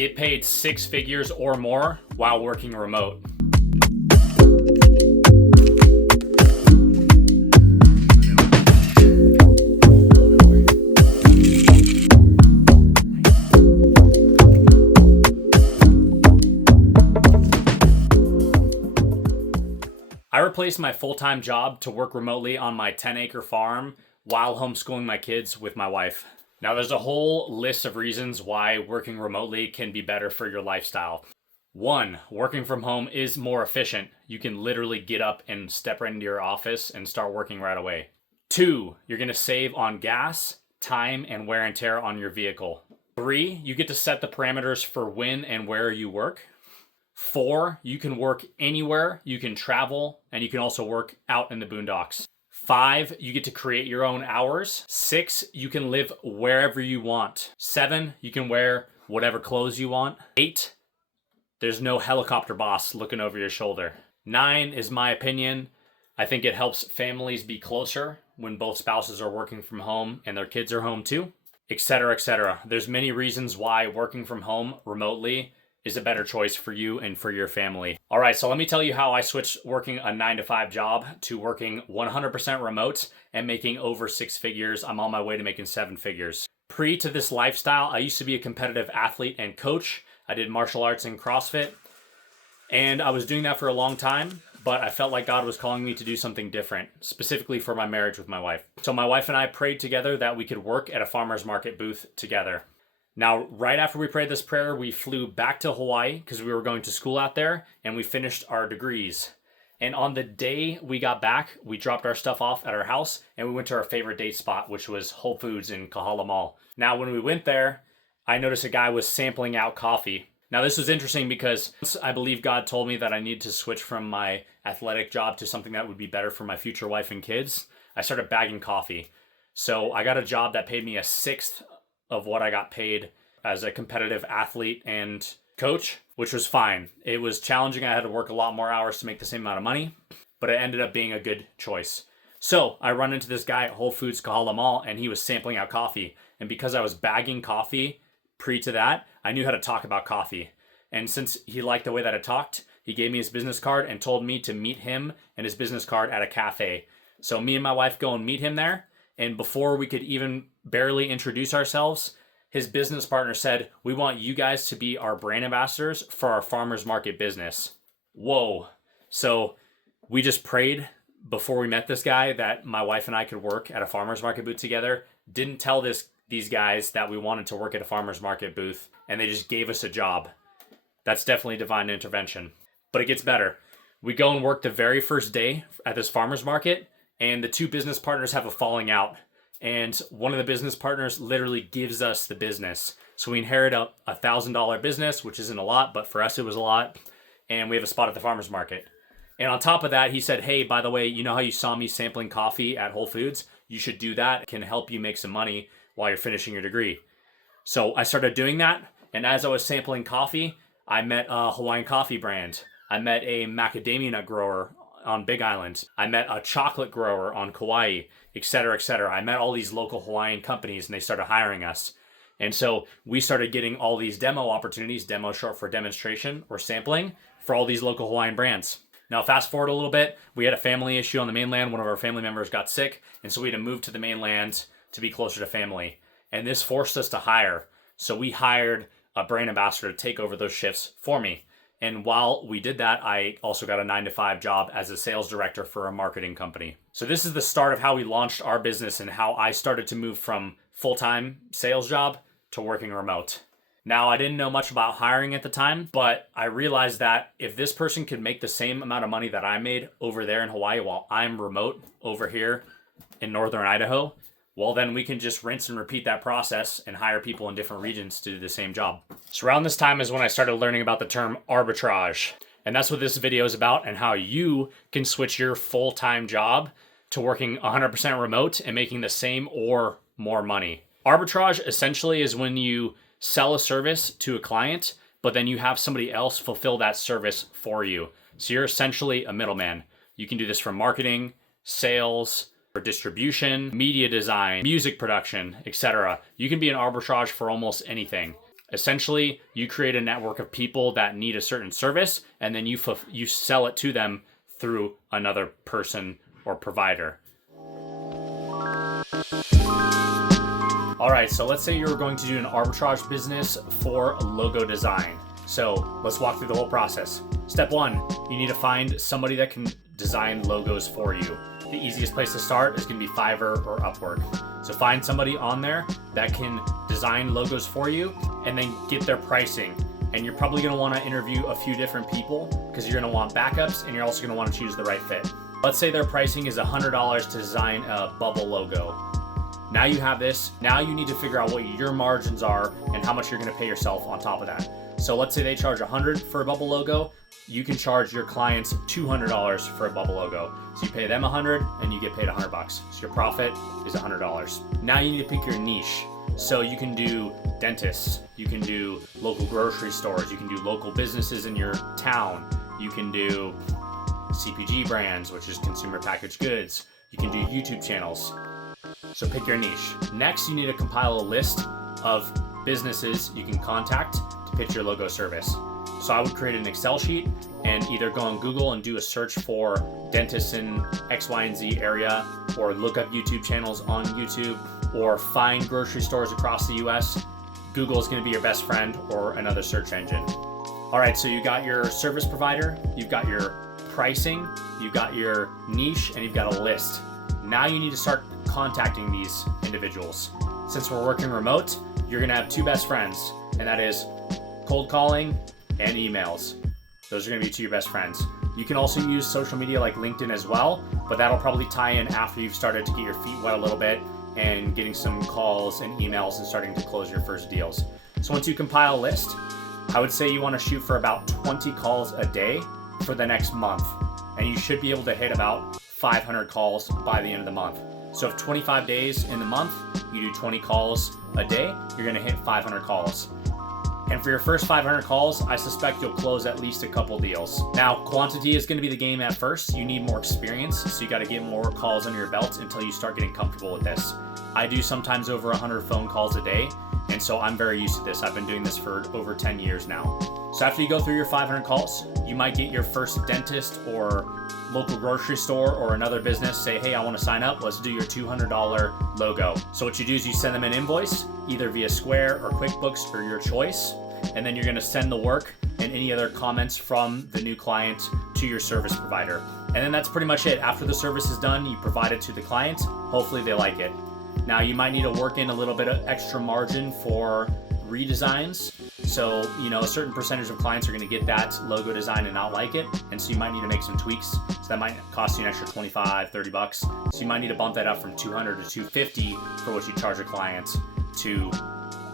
Get paid 6 figures or more while working remote. I replaced my full-time job to work remotely on my 10-acre farm while homeschooling my kids with my wife. Now, there's a whole list of reasons why working remotely can be better for your lifestyle. 1, working from home is more efficient. You can literally get up and step right into your office and start working right away. 2, you're going to save on gas, time, and wear and tear on your vehicle. 3, you get to set the parameters for when and where you work. 4, you can work anywhere, you can travel, and you can also work out in the boondocks. 5, you get to create your own hours. 6, you can live wherever you want. 7, you can wear whatever clothes you want. 8, there's no helicopter boss looking over your shoulder. 9 is my opinion. I think it helps families be closer when both spouses are working from home and their kids are home too, etc., etc. There's many reasons why working from home remotely is a better choice for you and for your family. All right, so let me tell you how I switched working a 9-to-5 job to working 100% remote and making over 6 figures. I'm on my way to making 7 figures. Pre to this lifestyle, I used to be a competitive athlete and coach. I did martial arts and CrossFit, and I was doing that for a long time, but I felt like God was calling me to do something different, specifically for my marriage with my wife. So my wife and I prayed together that we could work at a farmer's market booth together. Now, right after we prayed this prayer, we flew back to Hawaii because we were going to school out there, and we finished our degrees. And on the day we got back, we dropped our stuff off at our house, and we went to our favorite date spot, which was Whole Foods in Kahala Mall. Now, when we went there, I noticed a guy was sampling out coffee. Now, this was interesting because I believe God told me that I needed to switch from my athletic job to something that would be better for my future wife and kids. I started bagging coffee. So I got a job that paid me a sixth of what I got paid as a competitive athlete and coach, which was fine. It was challenging. I had to work a lot more hours to make the same amount of money, but it ended up being a good choice. So I run into this guy at Whole Foods Kahala Mall, and he was sampling out coffee. And because I was bagging coffee pre to that, I knew how to talk about coffee. And since he liked the way that I talked, he gave me his business card and told me to meet him and his business card at a cafe. So me and my wife go and meet him there. And before we could even barely introduce ourselves, his business partner said, "We want you guys to be our brand ambassadors for our farmers market business." Whoa. So we just prayed before we met this guy that my wife and I could work at a farmers market booth together. Didn't tell these guys that we wanted to work at a farmers market booth, and they just gave us a job. That's definitely divine intervention. But it gets better. We go and work the very first day at this farmers market, and the two business partners have a falling out. And one of the business partners literally gives us the business. So we inherit a $1,000 business, which isn't a lot, but for us it was a lot. And we have a spot at the farmer's market. And on top of that, he said, "Hey, by the way, you know how you saw me sampling coffee at Whole Foods? You should do that. It can help you make some money while you're finishing your degree." So I started doing that. And as I was sampling coffee, I met a Hawaiian coffee brand. I met a macadamia nut grower on Big Island. I met a chocolate grower on Kauai, etc., etc. I met all these local Hawaiian companies, and they started hiring us. And so we started getting all these demo opportunities, demo short for demonstration or sampling, for all these local Hawaiian brands. Now, fast forward a little bit, we had a family issue on the mainland. One of our family members got sick, and so we had to move to the mainland to be closer to family. And this forced us to hire. So we hired a brand ambassador to take over those shifts for me. And while we did that, I also got a 9-to-5 job as a sales director for a marketing company. So this is the start of how we launched our business and how I started to move from full-time sales job to working remote. Now, I didn't know much about hiring at the time, but I realized that if this person could make the same amount of money that I made over there in Hawaii while I'm remote over here in northern Idaho, well, then we can just rinse and repeat that process and hire people in different regions to do the same job. So around this time is when I started learning about the term arbitrage. And that's what this video is about, and how you can switch your full-time job to working 100% remote and making the same or more money. Arbitrage essentially is when you sell a service to a client, but then you have somebody else fulfill that service for you. So you're essentially a middleman. You can do this for marketing, sales, or distribution, media design, music production, etc. You can be an arbitrage for almost anything. Essentially, you create a network of people that need a certain service, and then you sell it to them through another person or provider. All right, so let's say you're going to do an arbitrage business for logo design. So let's walk through the whole process. Step 1, you need to find somebody that can design logos for you. The easiest place to start is going to be Fiverr or Upwork. So find somebody on there that can design logos for you and then get their pricing. And you're probably going to want to interview a few different people because you're going to want backups, and you're also going to want to choose the right fit. Let's say their pricing is $100 to design a bubble logo. Now you have this. Now you need to figure out what your margins are and how much you're going to pay yourself on top of that. So let's say they charge $100 for a bubble logo. You can charge your clients $200 for a bubble logo. So you pay them $100 and you get paid $100. So your profit is $100. Now you need to pick your niche. So you can do dentists, you can do local grocery stores, you can do local businesses in your town, you can do CPG brands, which is consumer packaged goods, you can do YouTube channels. So pick your niche. Next, you need to compile a list of businesses you can contact to pitch your logo service. So I would create an Excel sheet and either go on Google and do a search for dentists in X, Y, and Z area, or look up YouTube channels on YouTube, or find grocery stores across the US. Google is going to be your best friend, or another search engine. All right, so you got your service provider, you've got your pricing, you've got your niche, and you've got a list. Now you need to start contacting these individuals. Since we're working remote, you're going to have two best friends, and that is cold calling and emails. Those are going to be two of your best friends. You can also use social media like LinkedIn as well, but that'll probably tie in after you've started to get your feet wet a little bit and getting some calls and emails and starting to close your first deals. So once you compile a list, I would say you want to shoot for about 20 calls a day for the next month, and you should be able to hit about 500 calls by the end of the month. So if 25 days in the month, you do 20 calls a day, you're going to hit 500 calls. And for your first 500 calls, I suspect you'll close at least a couple deals. Now, quantity is going to be the game at first. You need more experience, so you got to get more calls under your belt until you start getting comfortable with this. I do sometimes over 100 phone calls a day, and so I'm very used to this. I've been doing this for over 10 years now. So after you go through your 500 calls, you might get your first dentist or local grocery store or another business say, hey, I want to sign up. Let's do your $200 logo. So what you do is you send them an invoice, either via Square or QuickBooks or your choice. And then you're going to send the work and any other comments from the new client to your service provider. And then that's pretty much it. After the service is done, you provide it to the client. Hopefully they like it. Now you might need to work in a little bit of extra margin for redesigns. So, a certain percentage of clients are going to get that logo design and not like it. And so you might need to make some tweaks. So that might cost you an extra $25, $30. So you might need to bump that up from $200 to $250 for what you charge a client to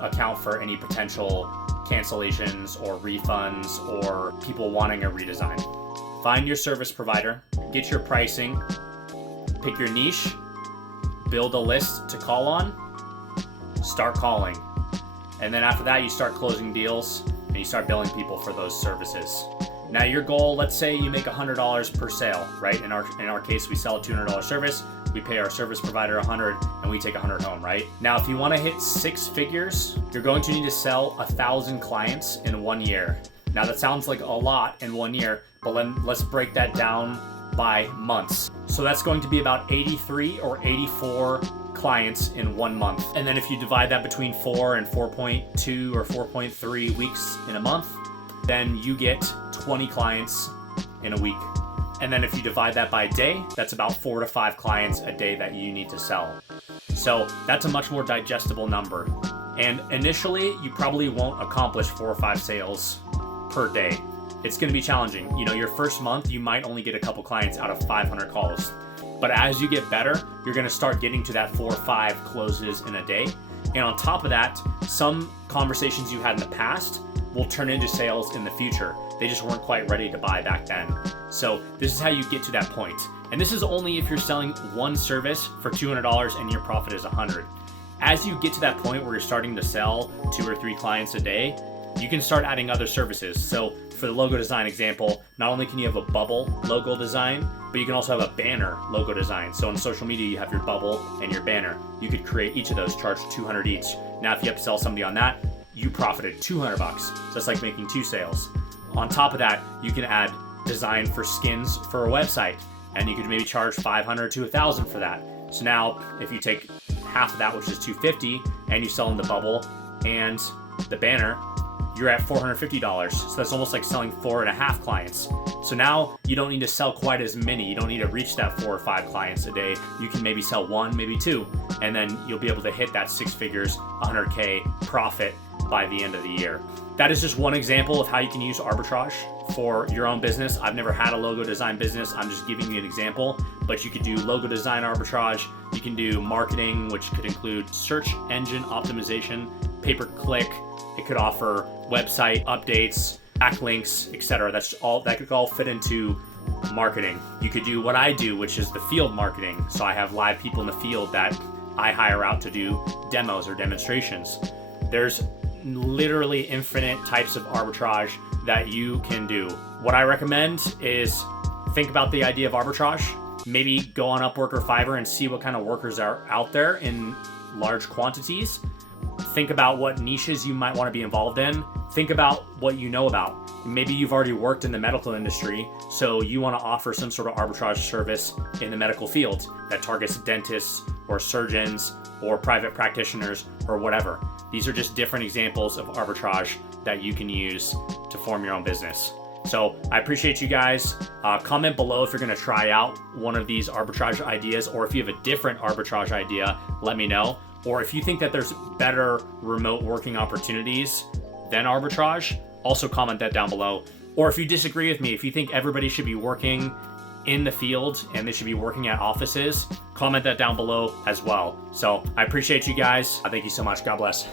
account for any potential cancellations or refunds or people wanting a redesign. Find your service provider, get your pricing, pick your niche, build a list to call on, start calling. And then after that, you start closing deals and you start billing people for those services. Now your goal, let's say you make $100 per sale, right? In our case, we sell a $200 service. We pay our service provider $100 and we take $100 home, right? Now, if you want to hit 6 figures, you're going to need to sell 1,000 clients in 1 year. Now that sounds like a lot in 1 year, but let's break that down by months. So that's going to be about 83 or 84 clients in 1 month. And then if you divide that between 4 and 4.2 or 4.3 weeks in a month, then you get 20 clients in a week. And then if you divide that by day, that's about 4 to 5 clients a day that you need to sell. So that's a much more digestible number. And initially, you probably won't accomplish 4 or 5 sales per day. It's going to be challenging. Your first month, you might only get a couple clients out of 500 calls. But as you get better, you're going to start getting to that 4 or 5 closes in a day. And on top of that, some conversations you had in the past will turn into sales in the future. They just weren't quite ready to buy back then. So this is how you get to that point. And this is only if you're selling one service for $200 and your profit is $100. As you get to that point where you're starting to sell 2 or 3 clients a day, you can start adding other services. So for the logo design example, not only can you have a bubble logo design, but you can also have a banner logo design. So on social media, you have your bubble and your banner. You could create each of those, charge $200 each. Now, if you upsell somebody on that, you profited $200. So that's like making 2 sales. On top of that, you can add design for skins for a website, and you could maybe charge $500 to $1,000 for that. So now if you take half of that, which is $250, and you sell them the bubble and the banner, you're at $450. So that's almost like selling 4.5 clients. So now you don't need to sell quite as many. You don't need to reach that 4 or 5 clients a day. You can maybe sell 1, maybe 2, and then you'll be able to hit that 6 figures, 100K profit by the end of the year. That is just one example of how you can use arbitrage for your own business. I've never had a logo design business. I'm just giving you an example, but you could do logo design arbitrage. You can do marketing, which could include search engine optimization, pay-per-click. It could offer website updates, backlinks, etc. That could all fit into marketing. You could do what I do, which is the field marketing. So I have live people in the field that I hire out to do demos or demonstrations. There's literally infinite types of arbitrage that you can do. What I recommend is think about the idea of arbitrage. Maybe go on Upwork or Fiverr and see what kind of workers are out there in large quantities. Think about what niches you might want to be involved in. Think about what you know about. Maybe you've already worked in the medical industry, so you want to offer some sort of arbitrage service in the medical field that targets dentists or surgeons or private practitioners or whatever. These are just different examples of arbitrage that you can use to form your own business. So I appreciate you guys. Comment below if you're going to try out one of these arbitrage ideas, or if you have a different arbitrage idea, let me know. Or if you think that there's better remote working opportunities than arbitrage, also comment that down below. Or if you disagree with me, if you think everybody should be working in the field and they should be working at offices, comment that down below as well. So I appreciate you guys. Thank you so much. God bless.